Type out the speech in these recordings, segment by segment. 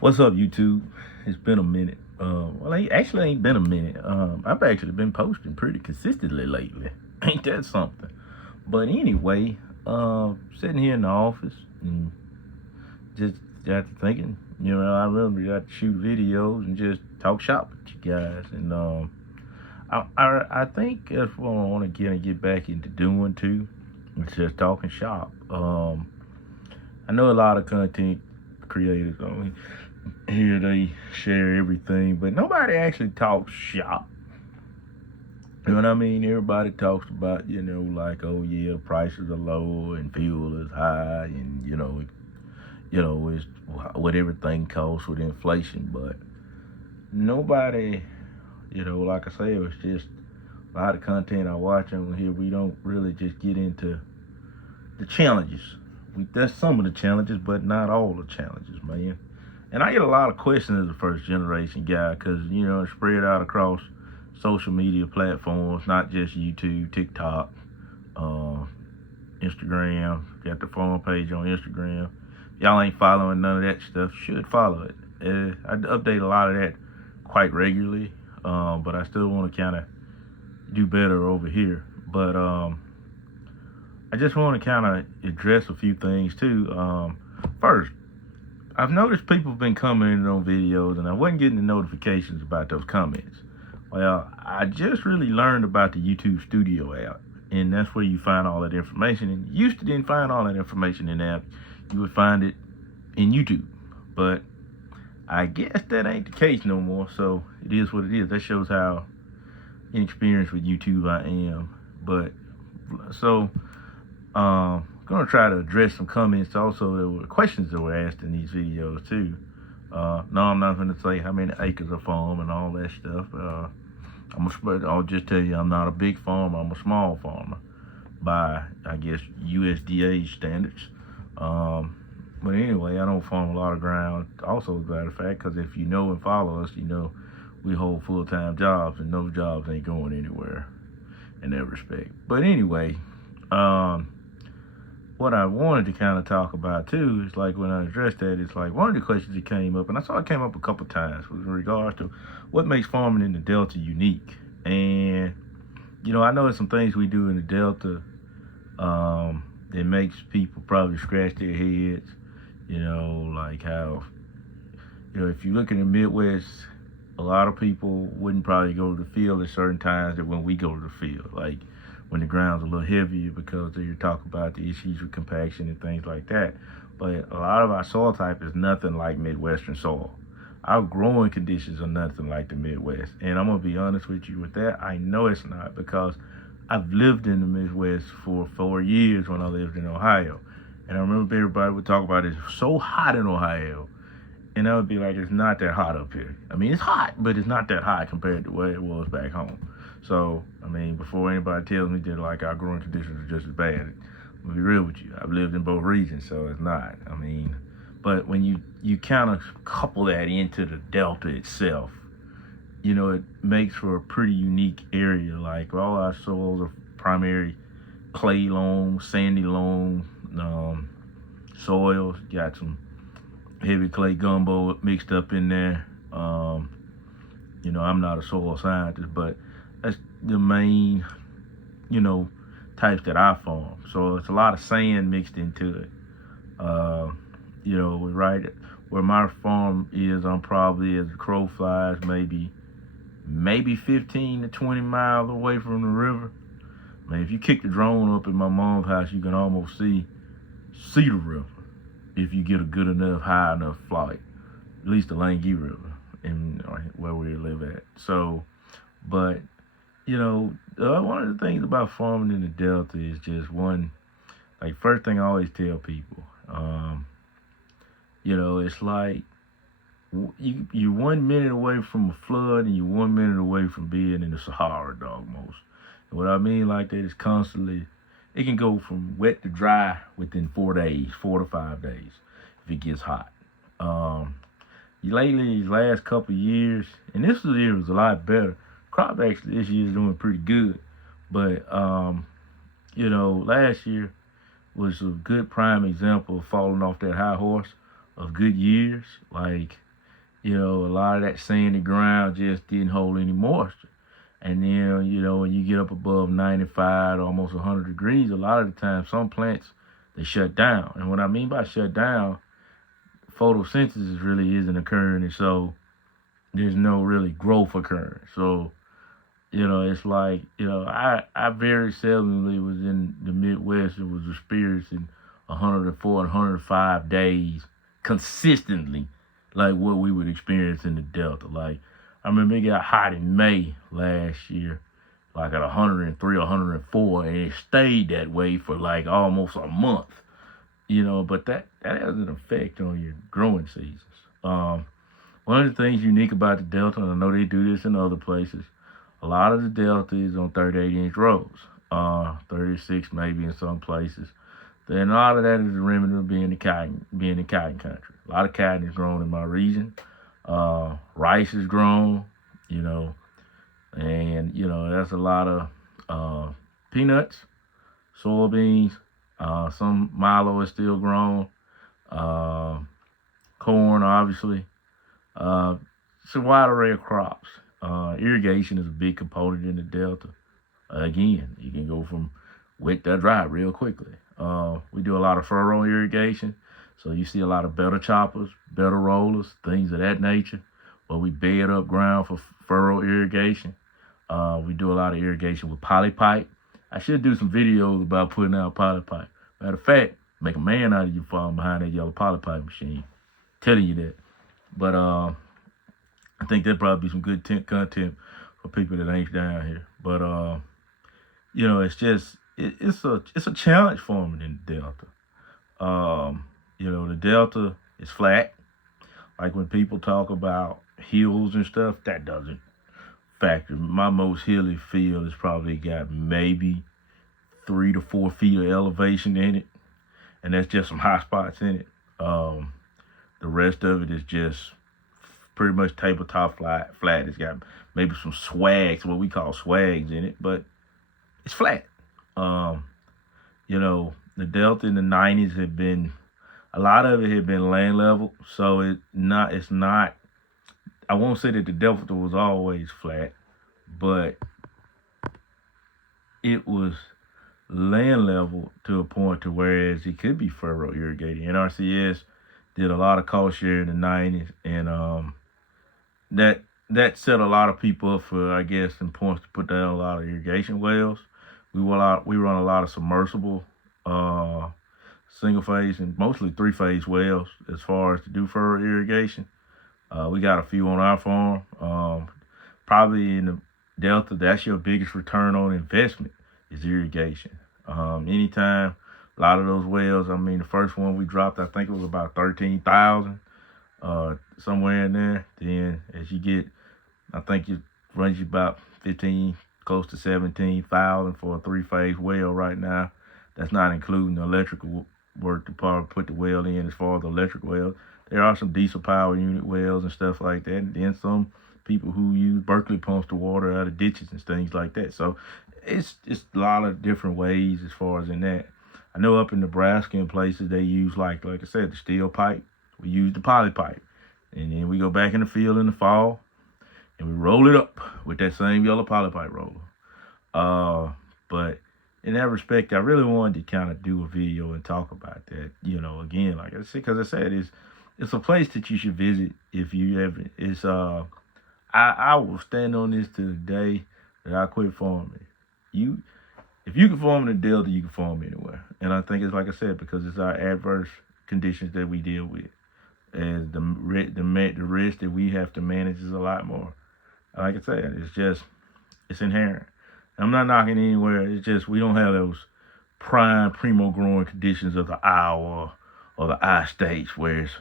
What's up, YouTube? It's been a minute. Well, it actually ain't been a minute. I've actually been posting pretty consistently lately. Ain't that something? But anyway, sitting here in the office and just got to thinking, I really got to shoot videos and just talk shop with you guys. And I think that's what I want to get back into doing too. It's just talking shop. I know a lot of content creators. Here they share everything, but nobody actually talks shop. You know what I mean? Everybody talks about, like, oh yeah, prices are low and fuel is high, and it's what everything costs with inflation. But nobody, like I say, it's just a lot of content I watch on here. We don't really just get into the challenges. That's some of the challenges, but not all the challenges, man. And I get a lot of questions as a first generation guy because, it's spread out across social media platforms, not just YouTube, TikTok, uh, Instagram. Got the phone page on Instagram. Y'all ain't following none of that stuff. Should follow it. I update a lot of that quite regularly, but I still want to kind of do better over here. But I just want to kind of address a few things too. First, I've noticed people have been commenting on videos, and I wasn't getting the notifications about those comments. Well, I just really learned about the YouTube Studio app, and that's where you find all that information. And you used to didn't find all that information in the app; you would find it in YouTube. But I guess that ain't the case no more. So it is what it is. That shows how inexperienced with YouTube I am. But so gonna try to address some comments also. There were questions that were asked in these videos too. No, I'm not gonna say how many acres of farm and all that stuff. I'll just tell you I'm not a big farmer. I'm a small farmer by, I guess, USDA standards. But anyway, I don't farm a lot of ground. Also, as a matter of fact, because if you know and follow us, we hold full-time jobs, and those jobs ain't going anywhere in that respect. But anyway, what I wanted to kind of talk about too is like when I addressed that, it's like one of the questions that came up, and I saw it came up a couple times with regards to what makes farming in the Delta unique. And I know there's some things we do in the Delta that makes people probably scratch their heads. Like how if you look in the Midwest, a lot of people wouldn't probably go to the field at certain times that when we go to the field, like when the ground's a little heavier because you talk about the issues with compaction and things like that. But a lot of our soil type is nothing like Midwestern soil. Our growing conditions are nothing like the Midwest. And I'm going to be honest with you with that. I know it's not because I've lived in the Midwest for 4 years when I lived in Ohio. And I remember everybody would talk about it's so hot in Ohio. And I would be like, it's not that hot up here. I mean, it's hot, but it's not that hot compared to where it was back home. So, I mean, before anybody tells me that like our growing conditions are just as bad, I'm gonna be real with you. I've lived in both regions, so it's not. I mean, but when you kind of couple that into the Delta itself, it makes for a pretty unique area. Like all our soils are primary clay loam, sandy loam soils. Got some heavy clay gumbo mixed up in there. I'm not a soil scientist, but that's the main, types that I farm. So it's a lot of sand mixed into it. Right where my farm is, I'm probably, as the crow flies, maybe 15 to 20 miles away from the river. I mean, if you kick the drone up in my mom's house, you can almost see the river if you get a good enough, high enough flight. At least the Langee River, and where we live at. So, but one of the things about farming in the Delta is just one, like first thing I always tell people, it's like you're 1 minute away from a flood and you're 1 minute away from being in the Sahara, almost. And what I mean like that is constantly, it can go from wet to dry within 4 days, 4 to 5 days, if it gets hot. Lately, these last couple of years, and this year was a lot better. Crop actually this year is doing pretty good, but last year was a good prime example of falling off that high horse of good years. Like a lot of that sandy ground just didn't hold any moisture. And then, when you get up above 95 to almost 100 degrees, a lot of the time, some plants, they shut down. And what I mean by shut down, photosynthesis really isn't occurring. And so there's no really growth occurring. So, it's like, I very seldomly was in the Midwest and was experiencing 104 and 105 days consistently, like what we would experience in the Delta. Like, I remember it got hot in May last year, like at 103, 104, and it stayed that way for like almost a month. But that has an effect on your growing seasons. One of the things unique about the Delta, and I know they do this in other places, a lot of the Delta is on 38-inch rows, 36 maybe in some places. Then a lot of that is the remnant of being in cotton country. A lot of cotton is grown in my region. Rice is grown, and that's a lot of peanuts, soybeans. Some milo is still grown. Corn, obviously. It's a wide array of crops. Irrigation is a big component in the Delta. Again, you can go from wet to dry real quickly. We do a lot of furrow irrigation. So you see a lot of better choppers, better rollers, things of that nature, where we bed up ground for furrow irrigation. We do a lot of irrigation with polypipe. I should do some videos about putting out polypipe. Matter of fact, make a man out of your farm behind that yellow polypipe machine. Telling you that. But I think that'd probably be some good content for people that ain't down here. But it's just it's a challenge farming in the Delta. The Delta is flat. Like when people talk about hills and stuff, that doesn't factor. My most hilly field has probably got maybe 3 to 4 feet of elevation in it, and that's just some high spots in it. The rest of it is just pretty much tabletop flat. It's got maybe some swags, what we call swags in it, but it's flat. The Delta in the 90s had been, a lot of it had been land level, so it's not, I won't say that the Delta was always flat, but it was land level to a point to whereas it could be furrow irrigated. NRCS did a lot of cost share in the 90s, and that set a lot of people up for, I guess, some points to put down a lot of irrigation wells. We run a lot of submersible, single phase and mostly 3-phase wells as far as to do furrow irrigation. We got a few on our farm. Probably in the Delta, that's your biggest return on investment is irrigation. Anytime, a lot of those wells, the first one we dropped, I think it was about 13,000, somewhere in there. Then as you get, I think it runs you about 15, close to 17,000 for a 3-phase well right now. That's not including the electrical work to probably put the well in as far as the electric well. There are some diesel power unit wells and stuff like that. And then some people who use Berkeley pumps to water out of ditches and things like that. So it's a lot of different ways as far as in that. I know up in Nebraska and places they use like I said, the steel pipe. We use the poly pipe. And then we go back in the field in the fall and we roll it up with that same yellow poly pipe roller. But in that respect, I really wanted to kind of do a video and talk about that. Again, like I said, because I said it's a place that you should visit if you ever. It's I will stand on this to the day that I quit farming. If you can farm in the Delta, you can farm anywhere. And I think it's like I said, because it's our adverse conditions that we deal with. As the risk that we have to manage is a lot more. Like I said, it's inherent. I'm not knocking anywhere. It's just we don't have those primo growing conditions of the Iowa or the I-states where it's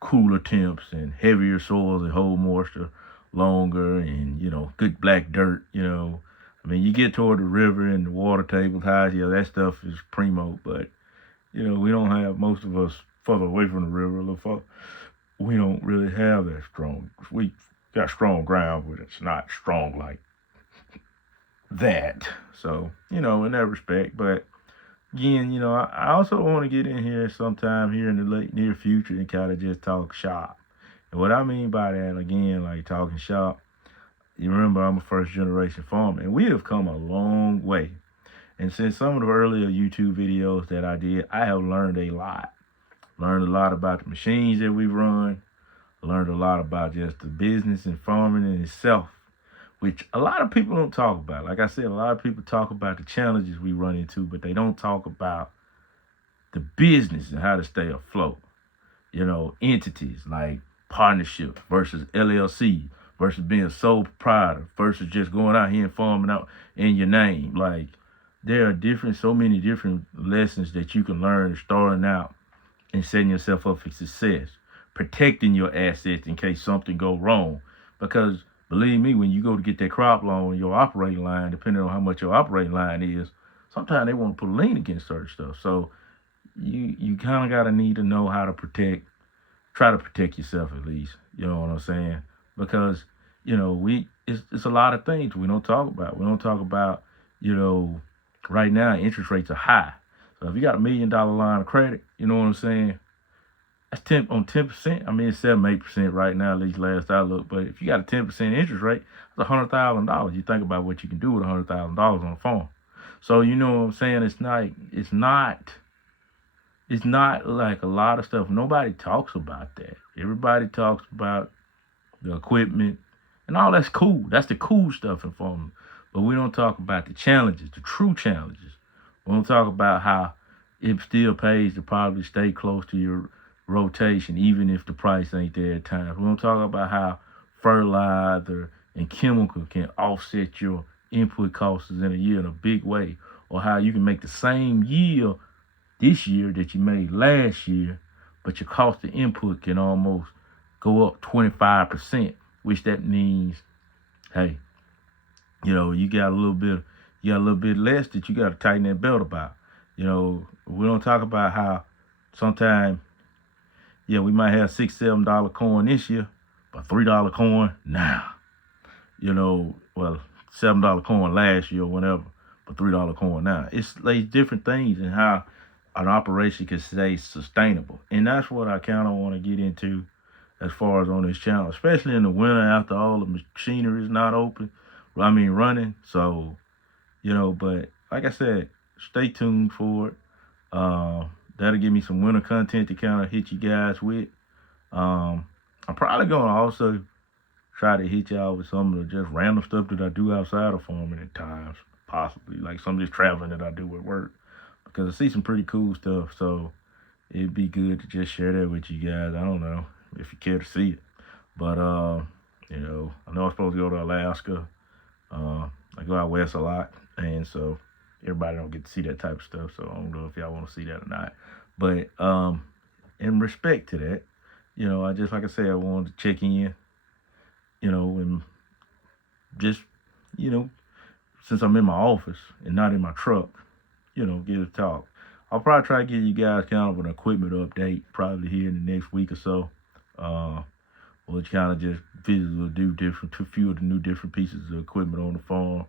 cooler temps and heavier soils that hold moisture longer and, good black dirt, you get toward the river and the water table's high, that stuff is primo, but, we don't have, most of us further away from the river, a little further, we don't really have that strong. We got strong ground, but it's not strong like that. So, in that respect, but again, I also want to get in here sometime here in the near future and kind of just talk shop And what I mean by that, again, like talking shop, you remember I'm a first generation farmer, and we have come a long way. And since some of the earlier YouTube videos that I did, I have learned a lot. Learned a lot about the machines that we run, learned a lot about just the business and farming in itself, which a lot of people don't talk about. Like I said, a lot of people talk about the challenges we run into, but they don't talk about the business and how to stay afloat. You know, entities like partnership versus LLC versus being a sole proprietor versus just going out here and farming out in your name. Like there are so many different lessons that you can learn starting out and setting yourself up for success, protecting your assets in case something go wrong. Because believe me, when you go to get that crop loan, your operating line, depending on how much your operating line is, sometimes they want to put a lien against certain stuff. So you kind of gotta need to know how to try to protect yourself at least. You know what I'm saying? Because it's a lot of things we don't talk about. We don't talk about you know right now interest rates are high. So if you got $1 million line of credit, you know what I'm saying? That's 10%. I mean, it's 7-8% right now, at least last I looked. But if you got a 10% interest rate, that's $100,000. You think about what you can do with $100,000 on a farm. So you know what I'm saying? It's not like a lot of stuff. Nobody talks about that. Everybody talks about the equipment and all that's cool. That's the cool stuff in farming. But we don't talk about the challenges, the true challenges. We don't talk about how it still pays to probably stay close to your rotation, even if the price ain't there at times. We don't talk about how fertilizer and chemical can offset your input costs in a year in a big way, or how you can make the same yield this year that you made last year, but your cost of input can almost go up 25%, which that means, hey, you got a little bit less that you got to tighten that belt about. We don't talk about how sometimes, we might have $6, $7 corn this year, but $3 corn now. Well, $7 corn last year or whatever, but $3 corn now. It's like different things and how an operation can stay sustainable. And that's what I kind of want to get into as far as on this channel, especially in the winter after all the machinery is not running. So, but like I said, stay tuned for it. That'll give me some winter content to kind of hit you guys with. I'm probably going to also try to hit y'all with some of the just random stuff that I do outside of farming at times, possibly, like some of this traveling that I do at work, because I see some pretty cool stuff. So it'd be good to just share that with you guys. I don't know if you care to see it, but I know I'm supposed to go to Alaska. I go out west a lot, and so everybody don't get to see that type of stuff. So I don't know if y'all want to see that or not. But in respect to that, I just, like I said, I wanted to check in, and just, since I'm in my office and not in my truck, get a talk. I'll probably try to give you guys kind of an equipment update probably here in the next week or so. We'll kind of just a few of the new different pieces of equipment on the farm.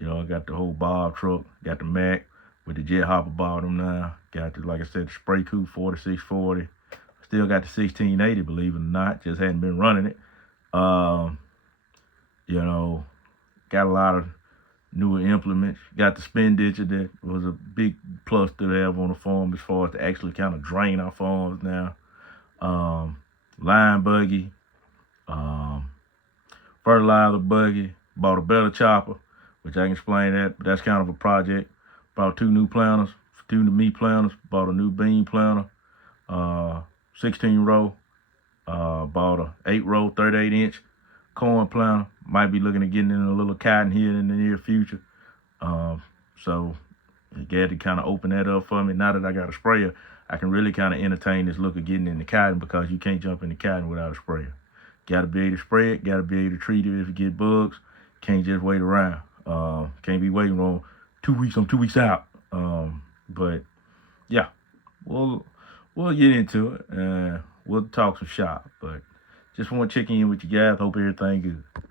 I got the whole Bob truck, got the Mack with the jet hopper bottom now. Got the, like I said, the Spray Coupe 4640. Still got the 1680, believe it or not. Just hadn't been running it. Got a lot of newer implements. Got the spin ditcher that was a big plus to have on the farm as far as to actually kind of drain our farms now. Line buggy, fertilizer buggy, bought a better chopper, which I can explain that, but that's kind of a project. Bought 2 new planters, 2 new meat planters, bought a new bean planter, 16 row, bought a 8 row, 38-inch corn planter. Might be looking at getting in a little cotton here in the near future. So it had to kind of open that up for me. Now that I got a sprayer, I can really kind of entertain this look of getting in the cotton, because you can't jump in the cotton without a sprayer. Got to be able to spray it, got to be able to treat it if you get bugs. Can't just wait around. Can't be waiting on 2 weeks. I'm 2 weeks out. But yeah, we'll get into it. We'll talk some shop. But just want to check in with you guys. Hope everything good.